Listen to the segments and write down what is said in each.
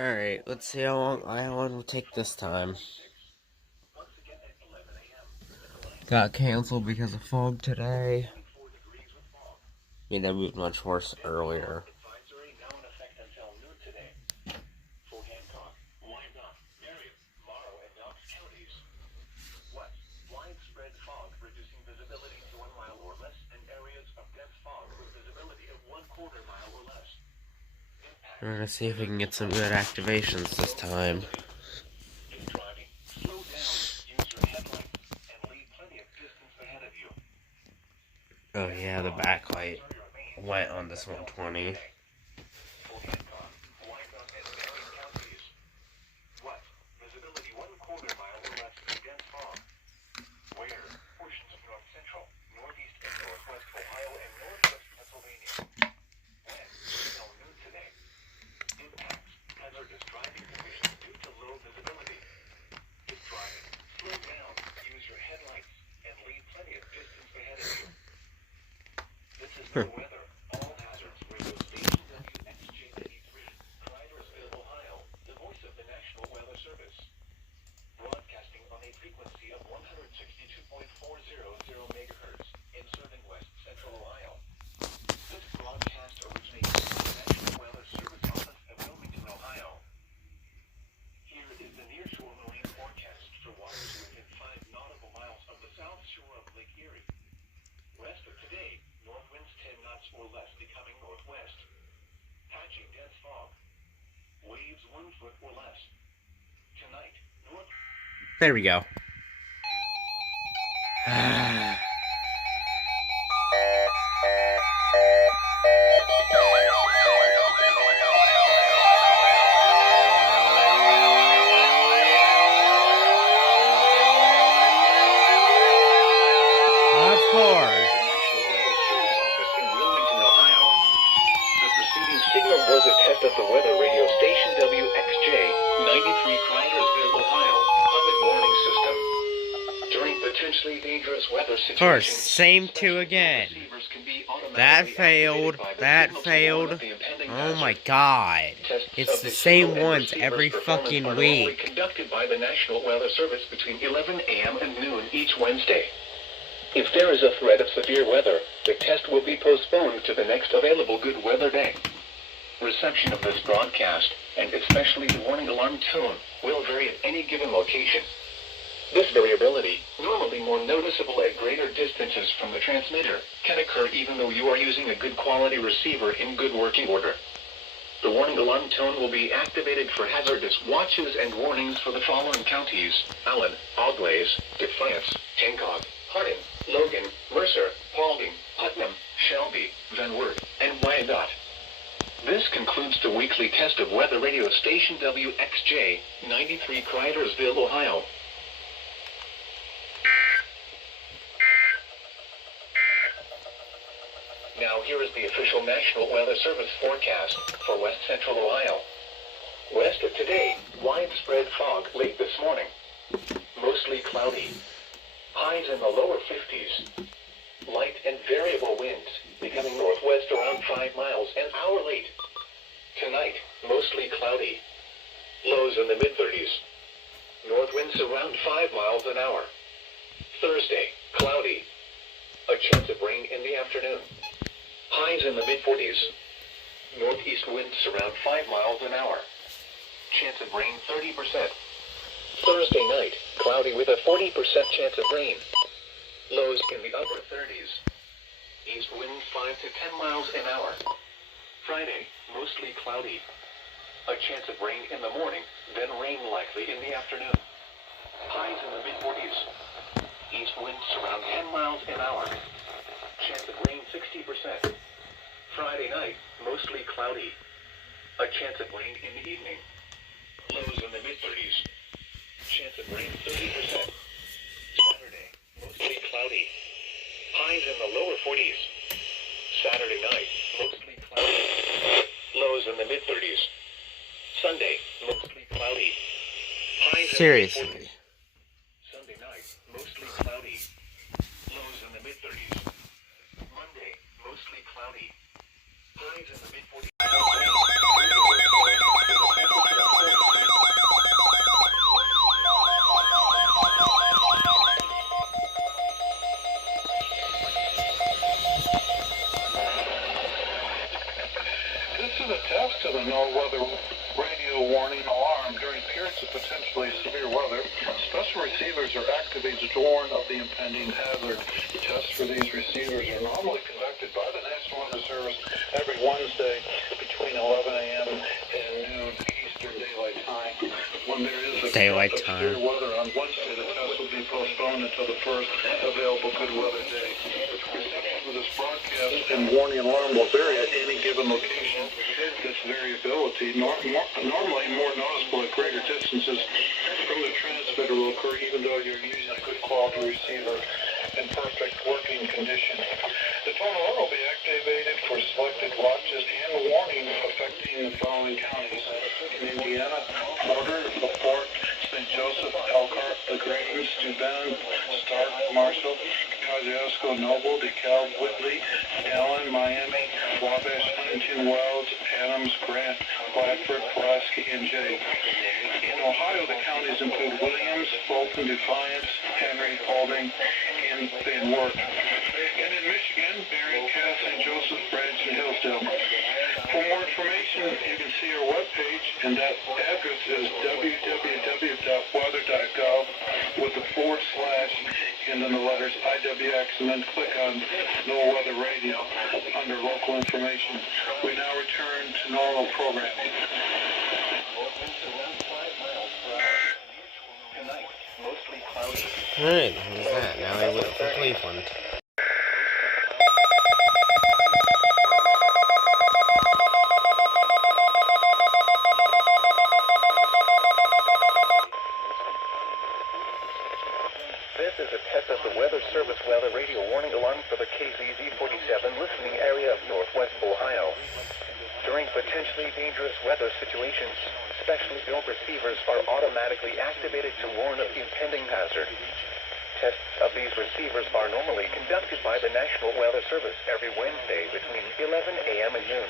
Alright, let's see how long Island will take this time. Got canceled because of fog today. I mean, that moved much worse earlier. We're gonna see if we can get some good activations this time. Oh yeah, the backlight went on this 120. Huh. There we go. Of course. Was a test of the weather radio station WXJ 93 Crydersville, Ohio public warning system. During potentially dangerous weather situations, Of course, same two again. That failed. That failed. Oh my god. It's the same ones every fucking week. Conducted by the National Weather Service between 11 a.m. and noon each Wednesday. If there is a threat of severe weather, the test will be postponed to the next available good weather day. Reception of this broadcast, and especially the warning alarm tone, will vary at any given location. This variability, normally more noticeable at greater distances from the transmitter, can occur even though you are using a good quality receiver in good working order. The warning alarm tone will be activated for hazardous watches and warnings for the following counties: Allen, Auglaize, Defiance, Hancock, Hardin, Logan, Mercer, Paulding, Putnam, Shelby, Van Wert, and Wyandotte. This concludes the weekly test of weather radio station WXJ 93 Crydersville, Ohio. Now here is the official National Weather Service forecast for West Central Ohio. West of today, widespread fog late this morning. Mostly cloudy. Highs in the lower 50s. Light and variable winds, becoming northwest around 5 miles an hour late. Tonight, mostly cloudy. Lows in the mid-30s. North winds around 5 miles an hour. Thursday, cloudy. A chance of rain in the afternoon. Highs in the mid-40s. Northeast winds around 5 miles an hour. Chance of rain 30%. Thursday night, cloudy with a 40% chance of rain. Lows in the upper 30s. East wind 5 to 10 miles an hour. Friday, mostly cloudy. A chance of rain in the morning, then rain likely in the afternoon. Highs in the mid-40s. East winds around 10 miles an hour. Chance of rain 60%. Friday night, mostly cloudy. A chance of rain in the evening. Lows in the mid-30s. Chance of rain 30%. Saturday, mostly cloudy. Highs in the lower 40s. Saturday night, mostly cloudy. Lows in the mid-30s. Sunday, mostly cloudy. Highs Seriously. in the mid-40s. Sunday night, mostly cloudy. Lows in the mid-30s. Monday, mostly cloudy. Highs in the mid-40s. NOAA weather radio warning alarm during periods of potentially severe weather. Special receivers are activated to warn of the impending hazard. Tests for these receivers are normally conducted by the National Weather Service every Wednesday between 11 a.m. and noon Eastern Daylight Time. When there is a Daylight threat of time. severe weather on Wednesday, the test will be postponed until the first available good weather day. Reception of this broadcast and warning alarm will vary at any given location. This variability, normally more noticeable at greater distances from the transmitter, will occur even though you're using a good quality receiver in perfect working condition. The tone alarm will be activated for selected watches and warning affecting the following counties: in Indiana, Porter, LaPorte, St. Joseph, Elkhart, LaGrange, Steuben, Stark, Marshall, Kosciuszko, Noble, DeKalb, Whitley, Allen, Miami, Wabash, Huntington, Wells, Adams, Grant, Blackford, Pulaski, and Jay. In Ohio, the counties include Williams, Fulton, Defiance, Henry, Paulding, and Van Wert. And in Michigan, Marion, Cass, St. Joseph, Branch, and Hillsdale. For more information, you can see our webpage, and that address is www.weather.gov with the / and then the letters IWX, and then click on NOAA Weather Radio under local information. We now return to normal programming. Alright, who's that? Now I went for Cleveland. This is a test of the Weather Service weather radio warning alarm for the KZZ-47 listening area of northwest Ohio. During potentially dangerous weather situations, specially built receivers are automatically activated to warn of impending hazard. Tests of these receivers are normally conducted by the National Weather Service every Wednesday between 11 a.m. and noon.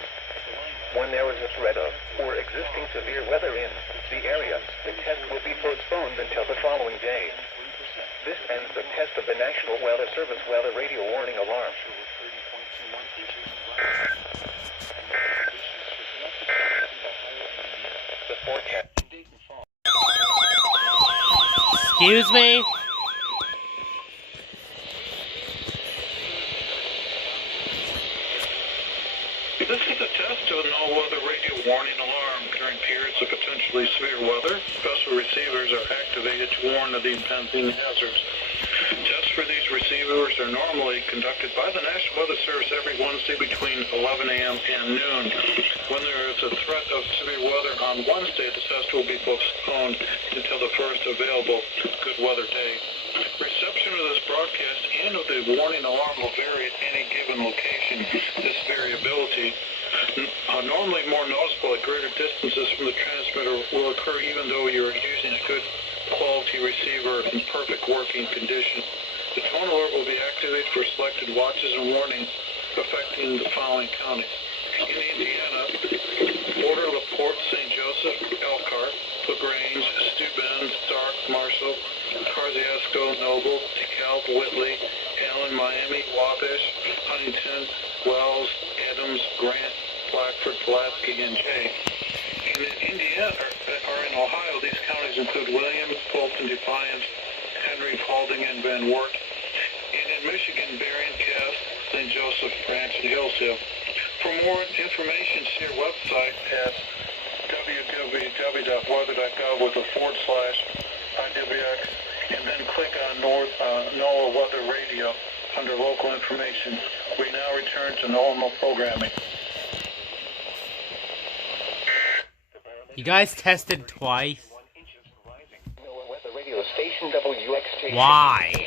When there is a threat of or existing severe weather in the area, the test will be postponed until the following day. This ends the test of the National Weather Service weather radio warning alarm. The forecast. Excuse me? This is a test of the NOAA Weather Radio warning alarm. During periods of potentially severe weather, special receivers are activated to warn of the impending hazards. Tests for these receivers are normally conducted by the National Weather Service every Wednesday between 11 a.m. and noon. When there is a threat of severe weather on Wednesday, the test will be postponed until the first available good weather day. Reception of this broadcast and of the warning alarm will vary at any given location. This variability, normally more noticeable at greater distances from the transmitter, will occur even though you are using a good quality receiver in perfect working condition. The tone alert will be activated for selected watches and warnings affecting the following counties: in Indiana, Porter, LaPorte, St. Joseph, Elkhart, LaGrange, Steuben, Stark, Marshall, Kosciuszko, Noble, DeKalb, Whitley, Allen, Miami, Wabash, Huntington, Wells, Adams, Grant, Blackford, Pulaski, and Jay. In Indiana, or in Ohio, these counties include Williams, Fulton, Defiance, Henry, Paulding, and Van Wert. And in Michigan, Marion, Cass, St. Joseph, Branch, and Hillsdale. For more information, see our website at www.weather.gov with a / IWX, and then click on NOAA Weather Radio under local information. We now return to normal programming. You guys tested twice? Weather radio station WXT. Why?